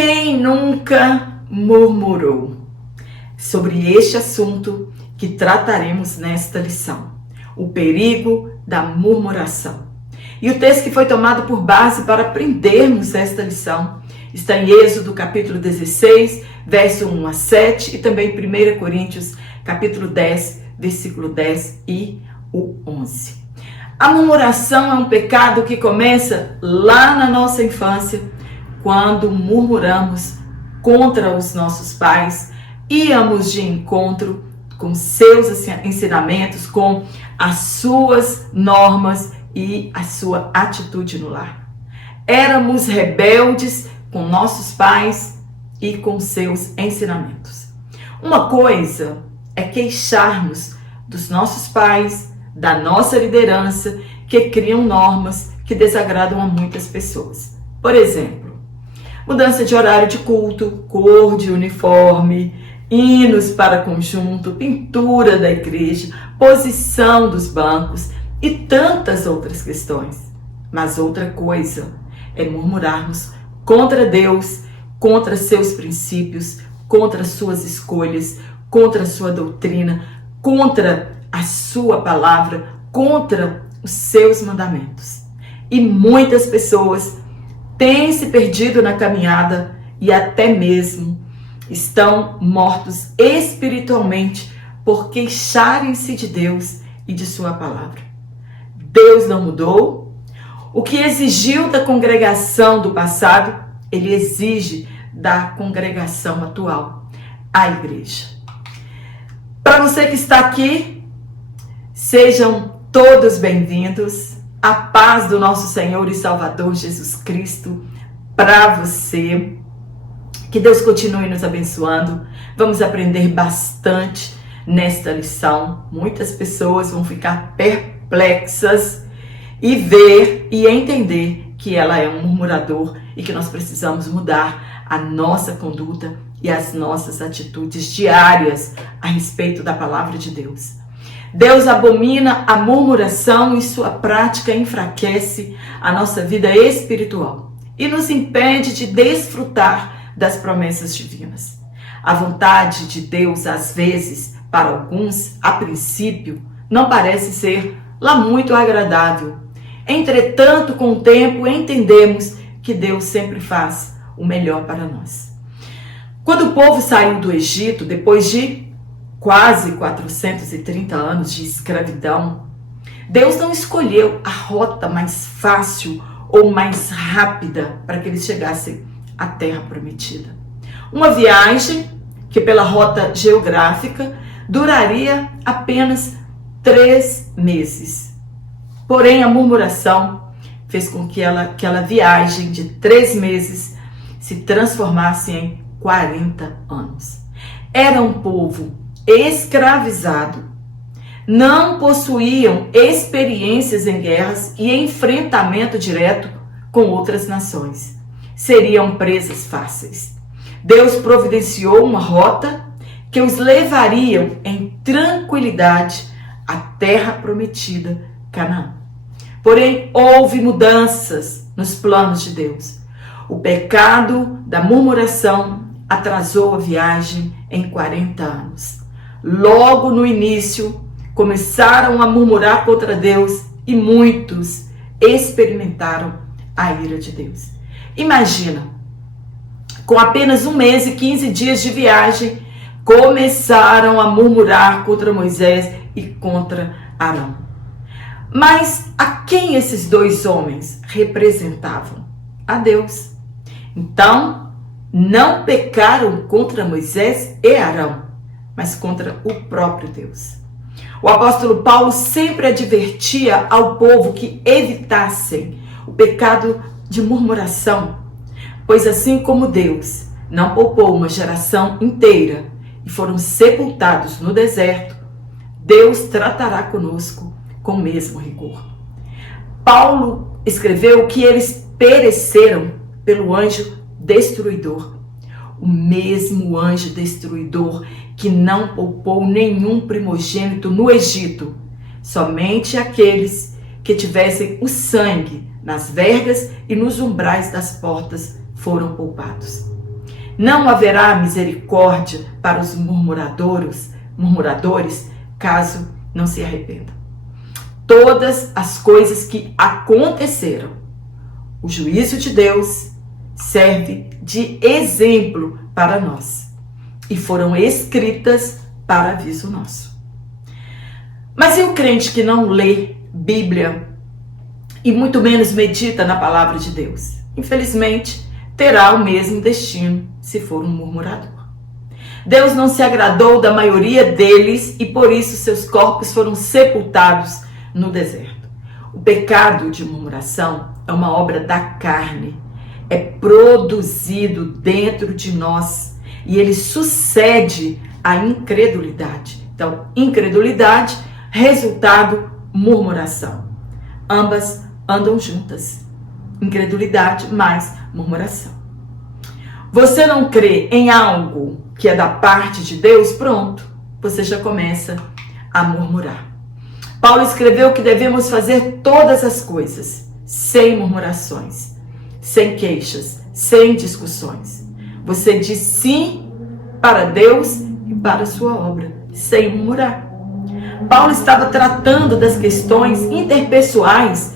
Quem nunca murmurou? Sobre este assunto que trataremos nesta lição, o perigo da murmuração. E o texto que foi tomado por base para aprendermos esta lição está em Êxodo capítulo 16, verso 1 a 7 e também 1 Coríntios capítulo 10, versículo 10 e o 11. A murmuração é um pecado que começa lá na nossa infância, quando murmuramos contra os nossos pais, íamos de encontro com seus ensinamentos, com as suas normas e a sua atitude no lar. Éramos rebeldes com nossos pais e com seus ensinamentos. Uma coisa é queixarmos dos nossos pais, da nossa liderança, que criam normas que desagradam a muitas pessoas. Por exemplo, mudança de horário de culto, cor de uniforme, hinos para conjunto, pintura da igreja, posição dos bancos e tantas outras questões. Mas outra coisa é murmurarmos contra Deus, contra seus princípios, contra suas escolhas, contra sua doutrina, contra a sua palavra, contra os seus mandamentos. E muitas pessoas têm se perdido na caminhada e até mesmo estão mortos espiritualmente por queixarem-se de Deus e de sua palavra. Deus não mudou. O que exigiu da congregação do passado, ele exige da congregação atual, a igreja. Para você que está aqui, sejam todos bem-vindos. A paz do nosso Senhor e Salvador Jesus Cristo para você. Que Deus continue nos abençoando. Vamos aprender bastante nesta lição. Muitas pessoas vão ficar perplexas e ver e entender que ela é um murmurador e que nós precisamos mudar a nossa conduta e as nossas atitudes diárias a respeito da palavra de Deus. Deus abomina a murmuração e sua prática enfraquece a nossa vida espiritual e nos impede de desfrutar das promessas divinas. A vontade de Deus, às vezes, para alguns, a princípio, não parece ser lá muito agradável. Entretanto, com o tempo, entendemos que Deus sempre faz o melhor para nós. Quando o povo saiu do Egito, depois de quase 430 anos de escravidão, Deus não escolheu a rota mais fácil ou mais rápida para que eles chegassem à terra prometida. Uma viagem que pela rota geográfica duraria apenas 3 meses. Porém, a murmuração fez com que aquela viagem de 3 meses se transformasse em 40 anos. Era um povo escravizado, não possuíam experiências em guerras e enfrentamento direto com outras nações. Seriam presas fáceis. Deus providenciou uma rota que os levariam em tranquilidade à terra prometida, Canaã. Porém, houve mudanças nos planos de Deus. O pecado da murmuração atrasou a viagem em 40 anos. Logo no início, começaram a murmurar contra Deus e muitos experimentaram a ira de Deus. Imagina, com apenas 1 mês e 15 dias de viagem, começaram a murmurar contra Moisés e contra Arão. Mas a quem esses 2 homens representavam? A Deus. Então, não pecaram contra Moisés e Arão, mas contra o próprio Deus. O apóstolo Paulo sempre advertia ao povo que evitassem o pecado de murmuração, pois assim como Deus não poupou uma geração inteira e foram sepultados no deserto, Deus tratará conosco com o mesmo rigor. Paulo escreveu que eles pereceram pelo anjo destruidor, o mesmo anjo destruidor que não poupou nenhum primogênito no Egito, somente aqueles que tivessem o sangue nas vergas e nos umbrais das portas foram poupados. não haverá misericórdia para os murmuradores, caso não se arrependam. Todas as coisas que aconteceram, o juízo de Deus serve de exemplo para nós e foram escritas para aviso nosso. Mas e o crente que não lê Bíblia e muito menos medita na palavra de Deus? Infelizmente, terá o mesmo destino se for um murmurador. Deus não se agradou da maioria deles e por isso seus corpos foram sepultados no deserto. O pecado de murmuração é uma obra da carne, é produzido dentro de nós e ele sucede à incredulidade. Então, incredulidade, resultado, murmuração. Ambas andam juntas. Incredulidade mais murmuração. Você não crê em algo que é da parte de Deus? Pronto, você já começa a murmurar. Paulo escreveu que devemos fazer todas as coisas sem murmurações, sem queixas, sem discussões. Você diz sim para Deus e para a sua obra, sem murmurar. Paulo estava tratando das questões interpessoais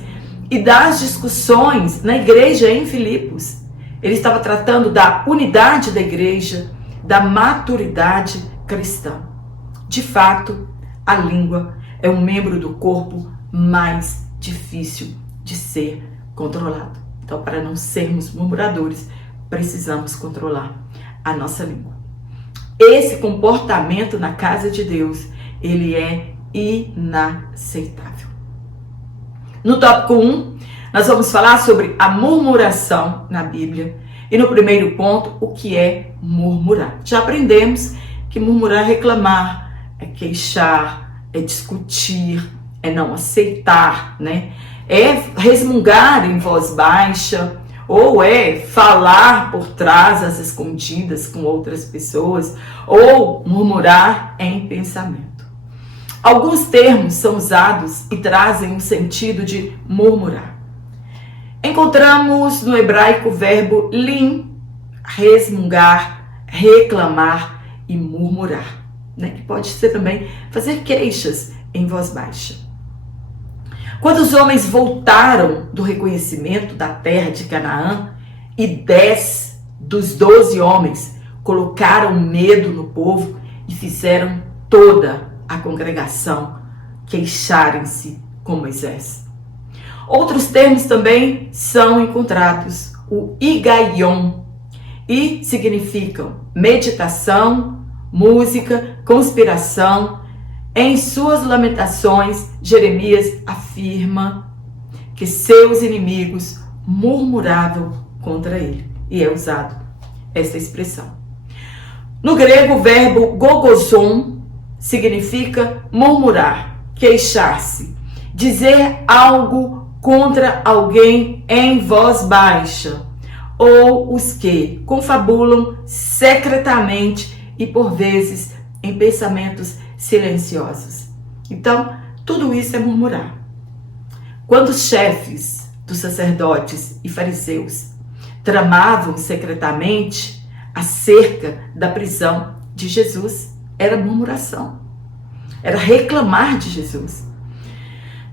e das discussões na igreja em Filipos. Ele estava tratando da unidade da igreja, da maturidade cristã. De fato, a língua é um membro do corpo mais difícil de ser controlado. Então, para não sermos murmuradores, precisamos controlar a nossa língua. Esse comportamento na casa de Deus, ele é inaceitável. No tópico 1, nós vamos falar sobre a murmuração na Bíblia. E no primeiro ponto, o que é murmurar. Já aprendemos que murmurar é reclamar, é queixar, é discutir, é não aceitar, né? É resmungar em voz baixa, ou é falar por trás, às escondidas, com outras pessoas, ou murmurar em pensamento. Alguns termos são usados e trazem um sentido de murmurar. Encontramos no hebraico o verbo lim, resmungar, reclamar e murmurar, né? Que pode ser também fazer queixas em voz baixa. Quando os homens voltaram do reconhecimento da terra de Canaã e 10 dos 12 homens colocaram medo no povo e fizeram toda a congregação queixarem-se com Moisés. Outros termos também são encontrados, o higaion, e significam meditação, música, conspiração. Em suas lamentações, Jeremias afirma que seus inimigos murmuravam contra ele. E é usado esta expressão. No grego, o verbo gogozon significa murmurar, queixar-se, dizer algo contra alguém em voz baixa, ou os que confabulam secretamente e por vezes em pensamentos silenciosos. Então, tudo isso é murmurar. Quando os chefes dos sacerdotes e fariseus tramavam secretamente acerca da prisão de Jesus, era murmuração, era reclamar de Jesus.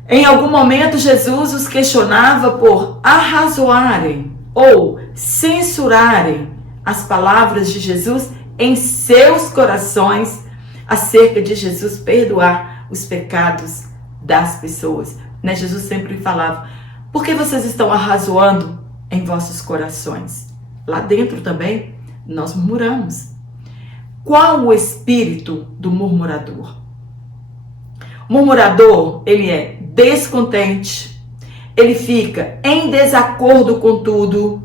Em algum momento, Jesus os questionava por arrazoarem ou censurarem as palavras de Jesus em seus corações acerca de Jesus perdoar os pecados das pessoas. Né? Jesus sempre falava, por que vocês estão arrazoando em vossos corações? Lá dentro também, nós murmuramos. Qual o espírito do murmurador? O murmurador, ele é descontente, ele fica em desacordo com tudo,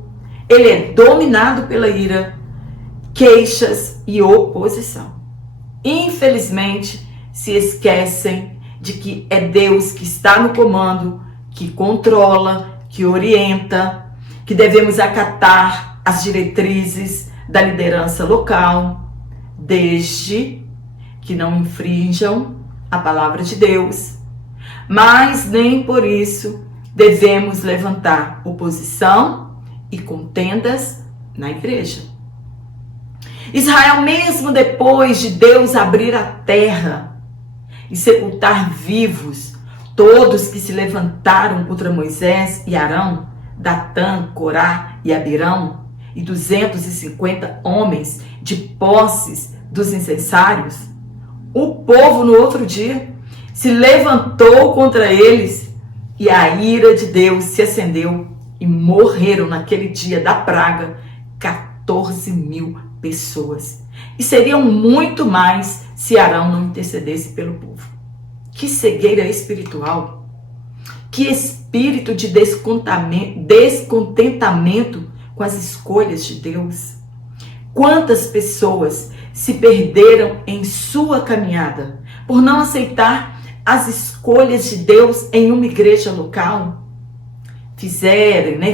ele é dominado pela ira, queixas e oposição. Infelizmente, se esquecem de que é Deus que está no comando, que controla, que orienta, que devemos acatar as diretrizes da liderança local, desde que não infrinjam a palavra de Deus, mas nem por isso devemos levantar oposição e contendas na igreja. Israel, mesmo depois de Deus abrir a terra e sepultar vivos todos que se levantaram contra Moisés e Arão, Datã, Corá e Abirão, e 250 homens de posses dos incensários, o povo no outro dia se levantou contra eles e a ira de Deus se acendeu e morreram naquele dia da praga 14 mil pessoas. E seriam muito mais se Arão não intercedesse pelo povo. Que cegueira espiritual! Que espírito de descontentamento com as escolhas de Deus! Quantas pessoas se perderam em sua caminhada por não aceitar as escolhas de Deus em uma igreja local?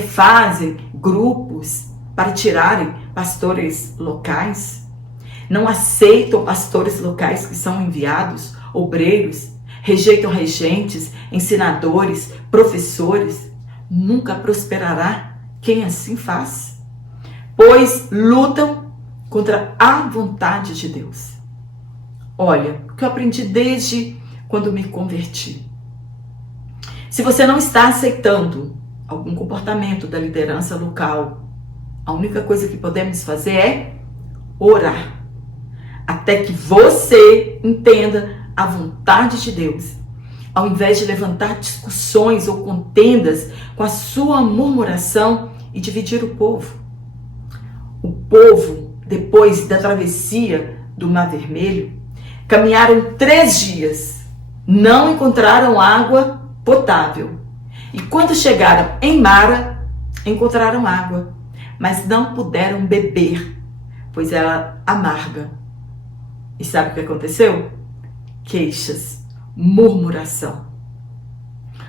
Fazem grupos para tirarem pastores locais? Não aceitam pastores locais que são enviados, obreiros, rejeitam regentes, ensinadores, professores? Nunca prosperará quem assim faz, pois lutam contra a vontade de Deus. Olha, o que eu aprendi desde quando me converti. Se você não está aceitando algum comportamento da liderança local, a única coisa que podemos fazer é orar, até que você entenda a vontade de Deus, ao invés de levantar discussões ou contendas com a sua murmuração e dividir o povo. O povo, depois da travessia do Mar Vermelho, caminharam 3 dias, não encontraram água potável. E quando chegaram em Mara, encontraram água, mas não puderam beber, pois era amarga. E sabe o que aconteceu? Queixas, murmuração.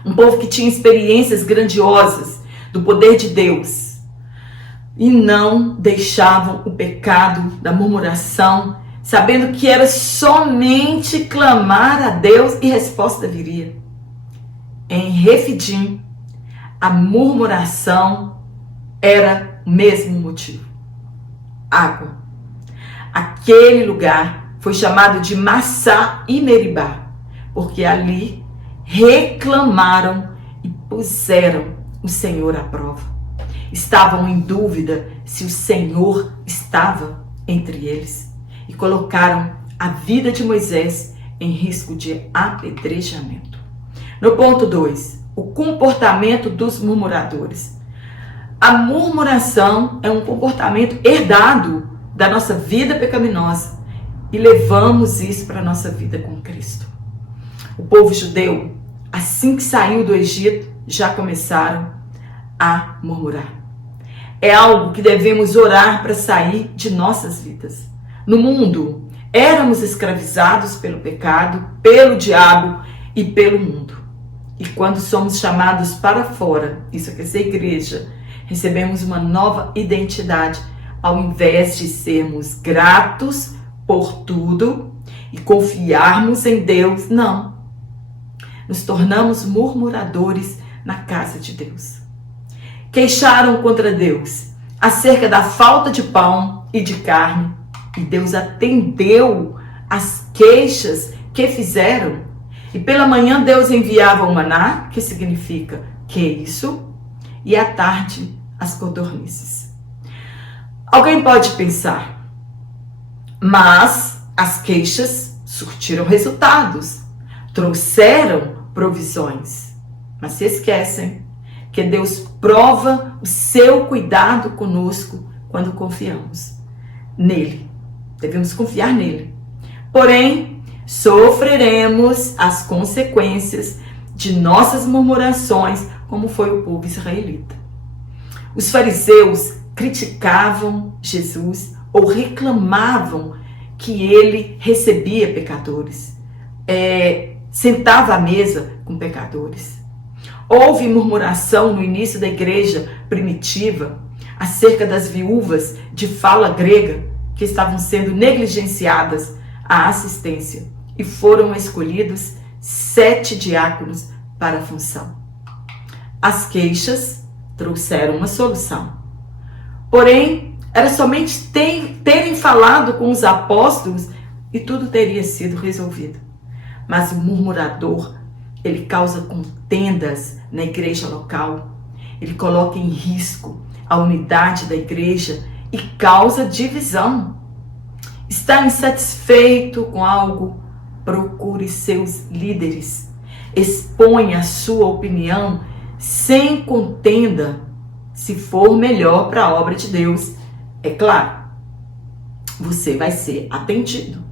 Um povo que tinha experiências grandiosas do poder de Deus e não deixavam o pecado da murmuração, sabendo que era somente clamar a Deus e resposta viria. Em Refidim, a murmuração era o mesmo motivo: água. Aquele lugar foi chamado de Massá e Meribá, porque ali reclamaram e puseram o Senhor à prova. Estavam em dúvida se o Senhor estava entre eles e colocaram a vida de Moisés em risco de apedrejamento. No ponto 2, o comportamento dos murmuradores. A murmuração é um comportamento herdado da nossa vida pecaminosa e levamos isso para a nossa vida com Cristo. O povo judeu, assim que saiu do Egito, já começaram a murmurar. É algo que devemos orar para sair de nossas vidas. No mundo, éramos escravizados pelo pecado, pelo diabo e pelo mundo. E quando somos chamados para fora, isso quer dizer igreja, recebemos uma nova identidade, ao invés de sermos gratos por tudo e confiarmos em Deus, não. Nos tornamos murmuradores na casa de Deus. Queixaram contra Deus acerca da falta de pão e de carne, e Deus atendeu as queixas que fizeram. E pela manhã Deus enviava o maná, que significa que isso, e à tarde as codornizes. Alguém pode pensar, mas as queixas surtiram resultados, trouxeram provisões, mas se esquecem que Deus prova o seu cuidado conosco quando confiamos nele. Devemos confiar nele. Porém, sofreremos as consequências de nossas murmurações, como foi o povo israelita. Os fariseus criticavam Jesus ou reclamavam que ele recebia pecadores, sentava à mesa com pecadores. Houve murmuração no início da igreja primitiva acerca das viúvas de fala grega que estavam sendo negligenciadas à assistência, e foram escolhidos 7 diáconos para a função. As queixas trouxeram uma solução. Porém, Era somente terem falado com os apóstolos e tudo teria sido resolvido. Mas o murmurador, ele causa contendas na igreja local. Ele coloca em risco a unidade da igreja e causa divisão. Está insatisfeito com algo? Procure seus líderes. Exponha a sua opinião sem contenda, se for melhor para a obra de Deus. É claro, você vai ser atendido,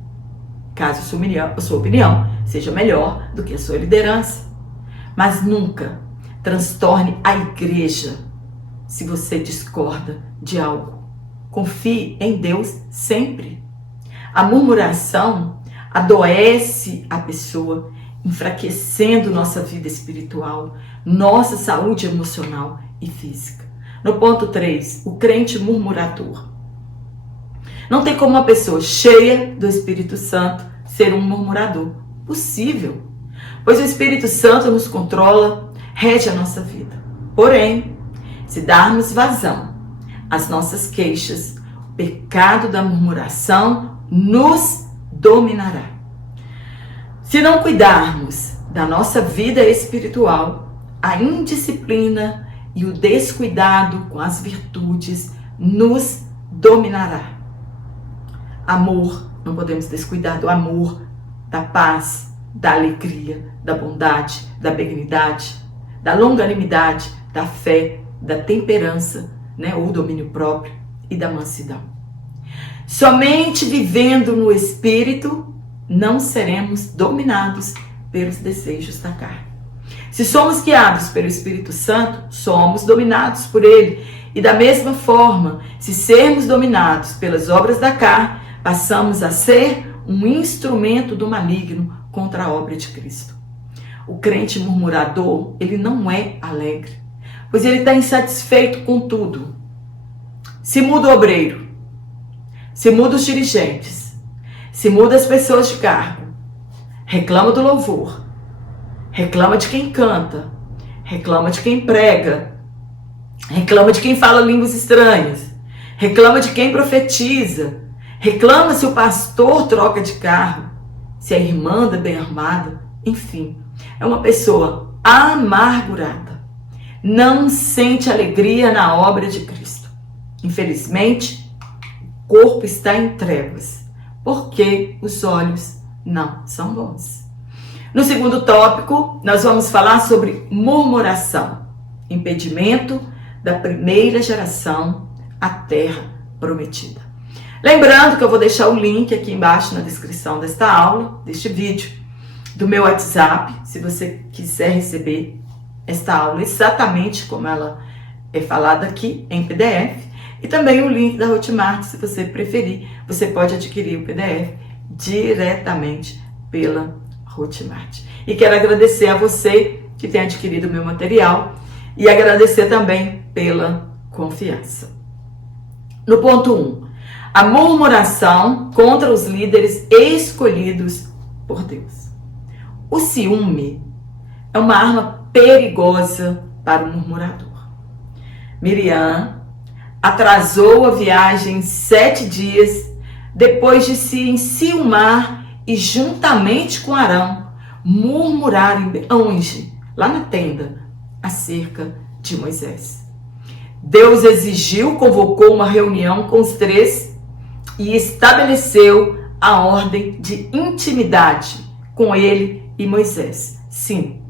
caso sua opinião seja melhor do que a sua liderança. Mas nunca transtorne a igreja se você discorda de algo. Confie em Deus sempre. A murmuração adoece a pessoa, enfraquecendo nossa vida espiritual, nossa saúde emocional e física. No ponto 3, o crente murmurador. Não tem como uma pessoa cheia do Espírito Santo ser um murmurador. Possível, pois o Espírito Santo nos controla, rege a nossa vida. Porém, se darmos vazão às nossas queixas, o pecado da murmuração nos dominará. Se não cuidarmos da nossa vida espiritual, a indisciplina e o descuidado com as virtudes nos dominará. Amor, não podemos descuidar do amor, da paz, da alegria, da bondade, da benignidade, da longanimidade, da fé, da temperança, ou domínio próprio e da mansidão. Somente vivendo no Espírito não seremos dominados pelos desejos da carne. Se somos guiados pelo Espírito Santo, somos dominados por ele. E da mesma forma, se sermos dominados pelas obras da carne, passamos a ser um instrumento do maligno contra a obra de Cristo. O crente murmurador, ele não é alegre, pois ele está insatisfeito com tudo. Se muda o obreiro, se muda os dirigentes, se muda as pessoas de cargo, reclama do louvor, reclama de quem canta, reclama de quem prega, reclama de quem fala línguas estranhas, reclama de quem profetiza, reclama se o pastor troca de carro, se a irmã anda bem armada, enfim. É uma pessoa amargurada, não sente alegria na obra de Cristo. Infelizmente, o corpo está em trevas, porque os olhos não são bons. No segundo tópico, nós vamos falar sobre murmuração, impedimento da primeira geração à terra prometida. Lembrando que eu vou deixar o link aqui embaixo na descrição desta aula, deste vídeo, do meu WhatsApp, se você quiser receber esta aula exatamente como ela é falada aqui em PDF, e também o link da Hotmart, se você preferir, você pode adquirir o PDF diretamente pela Hotmart. E quero agradecer a você que tem adquirido o meu material e agradecer também pela confiança. No ponto 1, a murmuração contra os líderes escolhidos por Deus. O ciúme é uma arma perigosa para o murmurador. Miriam atrasou a viagem 7 dias depois de se enciumar e juntamente com Arão murmurarem longe, lá na tenda, acerca de Moisés. Deus convocou uma reunião com os 3 e estabeleceu a ordem de intimidade com ele e Moisés. Sim,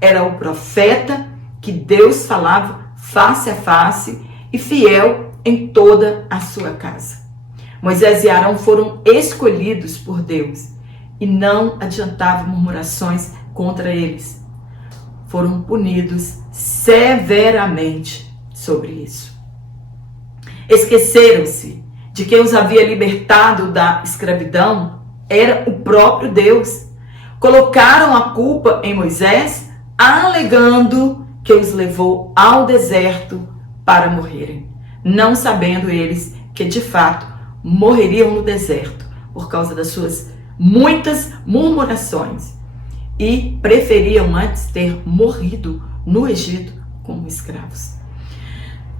era o profeta que Deus falava face a face e fiel em toda a sua casa. Moisés e Arão foram escolhidos por Deus e não adiantava murmurações contra eles. Foram punidos severamente sobre isso. Esqueceram-se de quem os havia libertado da escravidão era o próprio Deus. Colocaram a culpa em Moisés, alegando que os levou ao deserto para morrerem, não sabendo eles que de fato morreriam no deserto por causa das suas muitas murmurações e preferiam antes ter morrido no Egito como escravos.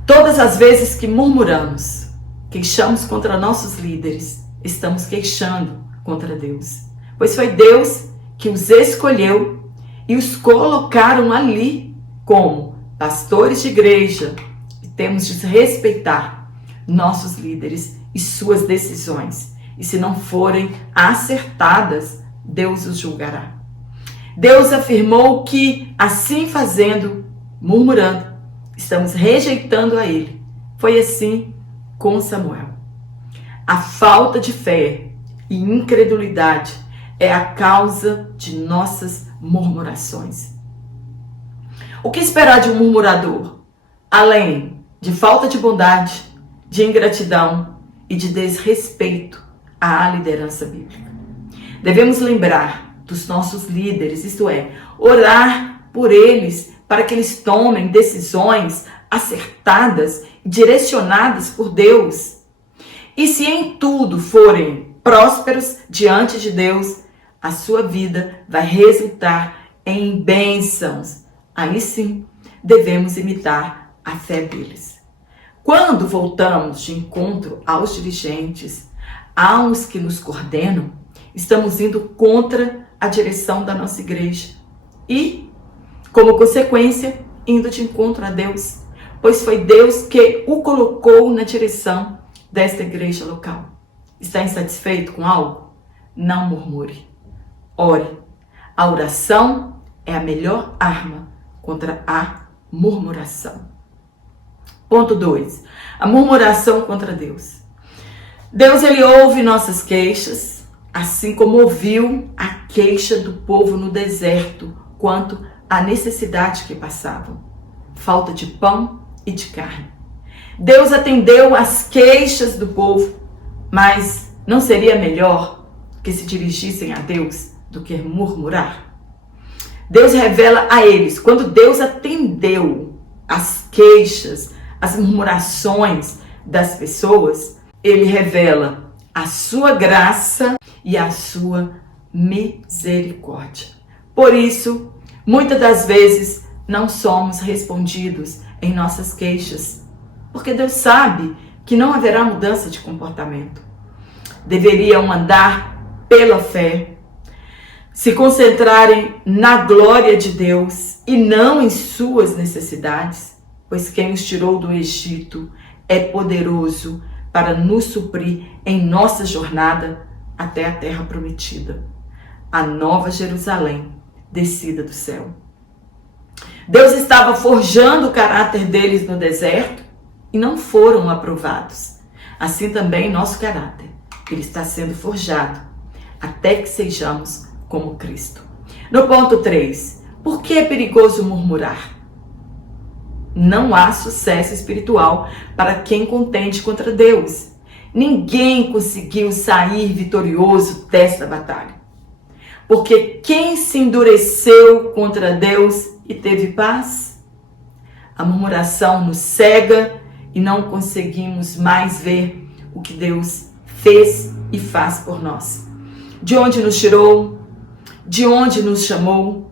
Todas as vezes que murmuramos, queixamos contra nossos líderes, estamos queixando contra Deus. Pois foi Deus que os escolheu e os colocaram ali como pastores de igreja. E temos de respeitar nossos líderes e suas decisões. E se não forem acertadas, Deus os julgará. Deus afirmou que, assim fazendo, murmurando, estamos rejeitando a Ele. Foi assim com Samuel. A falta de fé e incredulidade é a causa de nossas murmurações. O que esperar de um murmurador? Além de falta de bondade, de ingratidão e de desrespeito à liderança bíblica. Devemos lembrar dos nossos líderes, isto é, orar por eles para que eles tomem decisões acertadas e direcionadas por Deus. E se em tudo forem prósperos diante de Deus, a sua vida vai resultar em bênçãos. Aí sim, devemos imitar a fé deles. Quando voltamos de encontro aos dirigentes, aos que nos coordenam, estamos indo contra a direção da nossa igreja e, como consequência, indo de encontro a Deus, pois foi Deus que o colocou na direção desta igreja local. Está insatisfeito com algo? Não murmure. Ore. A oração é a melhor arma contra a murmuração. Ponto 2. A murmuração contra Deus. Deus, ele ouve nossas queixas, assim como ouviu a queixa do povo no deserto quanto à necessidade que passavam. Falta de pão e de carne. Deus atendeu às queixas do povo, mas não seria melhor que se dirigissem a Deus do que murmurar? Deus revela a eles, quando Deus atendeu às queixas, às murmurações das pessoas, ele revela a sua graça e a sua misericórdia. Por isso, muitas das vezes não somos respondidos em nossas queixas, porque Deus sabe que não haverá mudança de comportamento. Deveriam andar pela fé, se concentrarem na glória de Deus e não em suas necessidades, pois quem os tirou do Egito é poderoso para nos suprir em nossa jornada até a terra prometida, a nova Jerusalém descida do céu. Deus estava forjando o caráter deles no deserto e não foram aprovados. Assim também nosso caráter, ele está sendo forjado até que sejamos como Cristo. No ponto 3, por que é perigoso murmurar? Não há sucesso espiritual para quem contende contra Deus. Ninguém conseguiu sair vitorioso desta batalha. Porque quem se endureceu contra Deus e teve paz? A murmuração nos cega e não conseguimos mais ver o que Deus fez e faz por nós. De onde nos tirou, de onde nos chamou,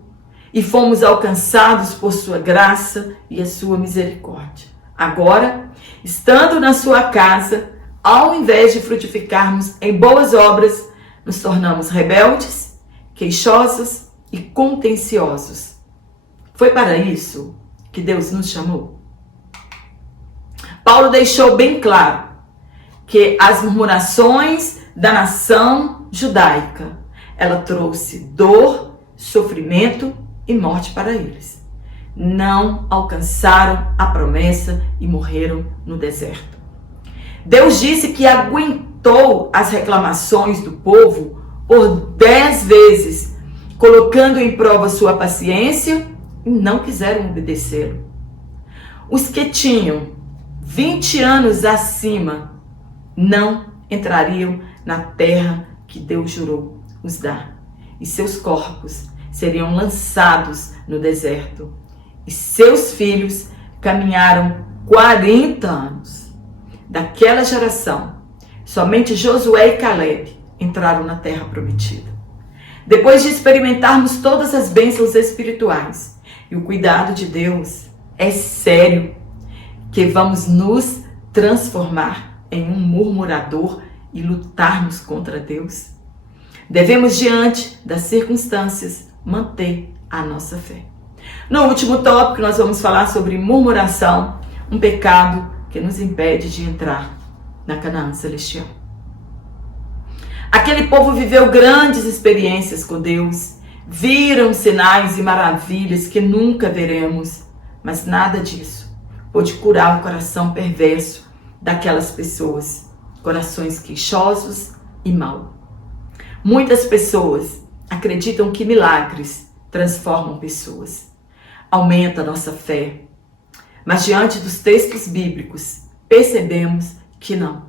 e fomos alcançados por sua graça e a sua misericórdia. Agora, estando na sua casa, ao invés de frutificarmos em boas obras, nos tornamos rebeldes, queixosos e contenciosos. Foi para isso que Deus nos chamou. Paulo deixou bem claro que as murmurações da nação judaica, ela trouxe dor, sofrimento e morte para eles. Não alcançaram a promessa e morreram no deserto. Deus disse que aguentou as reclamações do povo por 10 vezes, colocando em prova sua paciência e não quiseram obedecê-lo. Os que tinham 20 anos acima não entrariam na terra que Deus jurou os dar, e seus corpos seriam lançados no deserto. E seus filhos caminharam 40 anos. Daquela geração, somente Josué e Caleb entraram na terra prometida. Depois de experimentarmos todas as bênçãos espirituais e o cuidado de Deus, é sério que vamos nos transformar em um murmurador e lutarmos contra Deus? Devemos, diante das circunstâncias, manter a nossa fé. No último tópico, nós vamos falar sobre murmuração, um pecado que nos impede de entrar na Canaã celestial. Aquele povo viveu grandes experiências com Deus, viram sinais e maravilhas que nunca veremos, mas nada disso pôde curar o coração perverso daquelas pessoas, corações queixosos e maus. Muitas pessoas acreditam que milagres transformam pessoas, aumenta a nossa fé, mas diante dos textos bíblicos percebemos que não.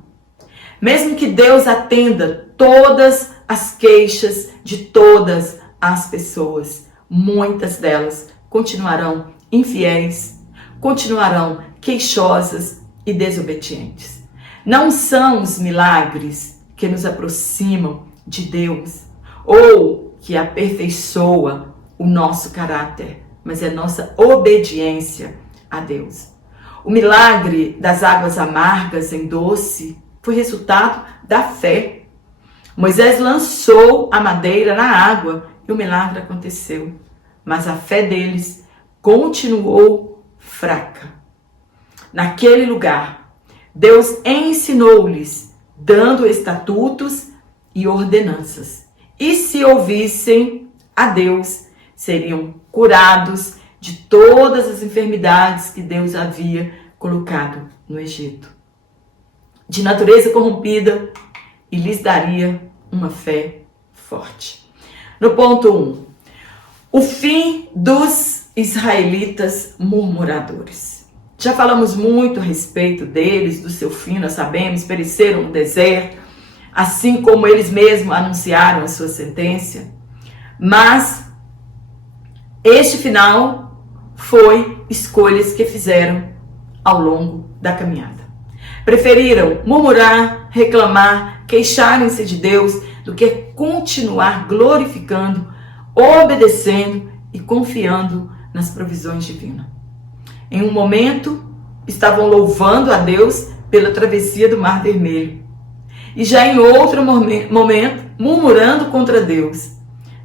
Mesmo que Deus atenda todas as queixas de todas as pessoas, muitas delas continuarão infiéis, continuarão queixosas e desobedientes. Não são os milagres que nos aproximam de Deus ou que aperfeiçoa o nosso caráter, mas é nossa obediência a Deus. O milagre das águas amargas em doce foi resultado da fé. Moisés lançou a madeira na água e o milagre aconteceu, mas a fé deles continuou fraca. Naquele lugar, Deus ensinou-lhes, dando estatutos e ordenanças. E se ouvissem a Deus, seriam curados de todas as enfermidades que Deus havia colocado no Egito, de natureza corrompida, e lhes daria uma fé forte. No ponto 1, o fim dos israelitas murmuradores. Já falamos muito a respeito deles, do seu fim, nós sabemos, pereceram no deserto, assim como eles mesmos anunciaram a sua sentença, mas este final foi escolhas que fizeram ao longo da caminhada. Preferiram murmurar, reclamar, queixarem-se de Deus do que continuar glorificando, obedecendo e confiando nas provisões divinas. Em um momento, estavam louvando a Deus pela travessia do Mar Vermelho. E já em outro momento, murmurando contra Deus.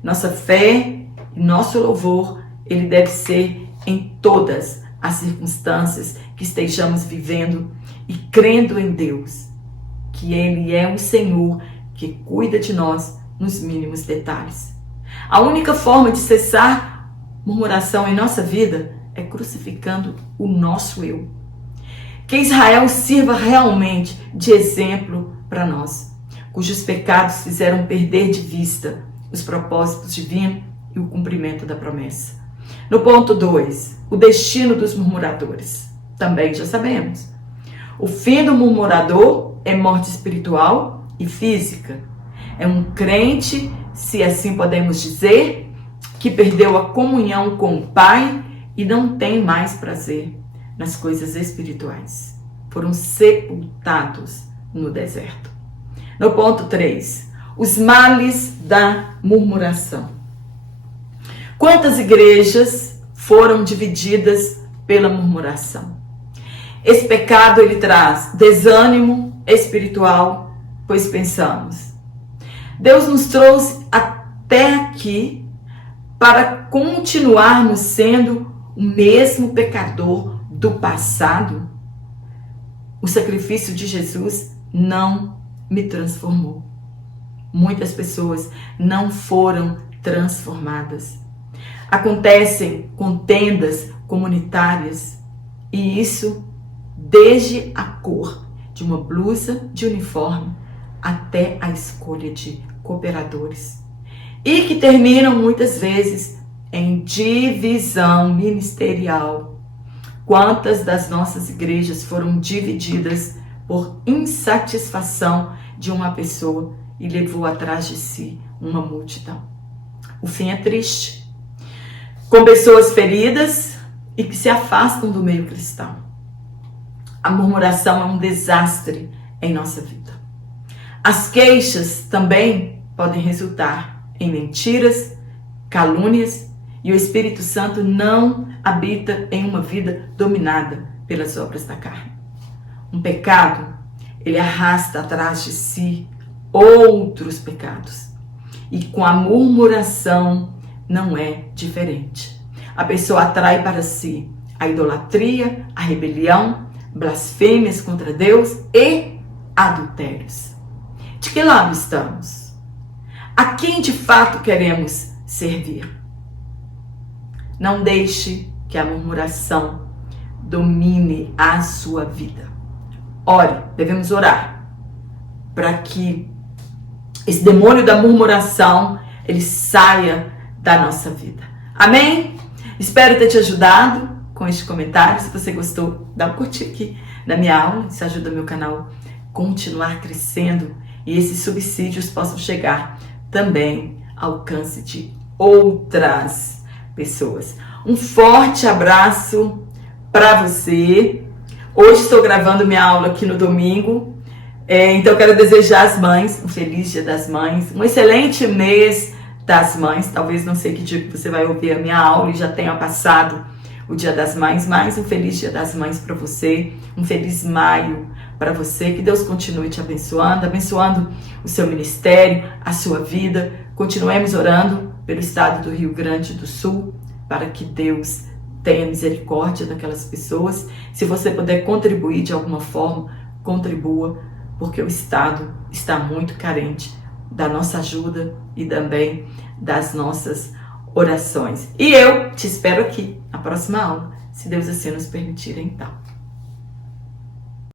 Nossa fé e nosso louvor, ele deve ser em todas as circunstâncias que estejamos vivendo e crendo em Deus, que Ele é o Senhor que cuida de nós nos mínimos detalhes. A única forma de cessar murmuração em nossa vida é crucificando o nosso eu. Que Israel sirva realmente de exemplo para nós, cujos pecados fizeram perder de vista os propósitos divinos e o cumprimento da promessa. No ponto 2, o destino dos murmuradores. Também já sabemos. O fim do murmurador é morte espiritual e física. É um crente, se assim podemos dizer, que perdeu a comunhão com o Pai e não tem mais prazer nas coisas espirituais. Foram sepultados no deserto. No ponto 3, os males da murmuração. Quantas igrejas foram divididas pela murmuração? Esse pecado, ele traz desânimo espiritual, pois pensamos, Deus nos trouxe até aqui para continuarmos sendo o mesmo pecador do passado? O sacrifício de Jesus não me transformou. Muitas pessoas não foram transformadas. Acontecem contendas comunitárias, e isso desde a cor de uma blusa de uniforme até a escolha de cooperadores, e que terminam muitas vezes em divisão ministerial. Quantas das nossas igrejas foram divididas por insatisfação de uma pessoa e levou atrás de si uma multidão? O fim é triste, com pessoas feridas e que se afastam do meio cristão. A murmuração é um desastre em nossa vida. As queixas também podem resultar em mentiras, calúnias, e o Espírito Santo não habita em uma vida dominada pelas obras da carne. Um pecado, ele arrasta atrás de si outros pecados. E com a murmuração não é diferente. A pessoa atrai para si a idolatria, a rebelião, blasfêmias contra Deus e adultérios. De que lado estamos? A quem de fato queremos servir? Não deixe que a murmuração domine a sua vida. Ore, devemos orar para que esse demônio da murmuração ele saia da nossa vida. Amém? Espero ter te ajudado com este comentário. Se você gostou, dá um curtir aqui na minha aula. Isso ajuda o meu canal a continuar crescendo e esses subsídios possam chegar também ao alcance de outras pessoas. Um forte abraço para você. Hoje estou gravando minha aula aqui no domingo, então eu quero desejar às mães um feliz Dia das Mães, um excelente mês das mães. Talvez não sei que dia que você vai ouvir a minha aula e já tenha passado o Dia das Mães, mas um feliz Dia das Mães para você, um feliz maio para você, que Deus continue te abençoando, abençoando o seu ministério, a sua vida. Continuemos orando pelo estado do Rio Grande do Sul, para que Deus tenha misericórdia daquelas pessoas. Se você puder contribuir de alguma forma, contribua, porque o estado está muito carente da nossa ajuda e também das nossas orações. E eu te espero aqui na próxima aula, se Deus assim nos permitir, então.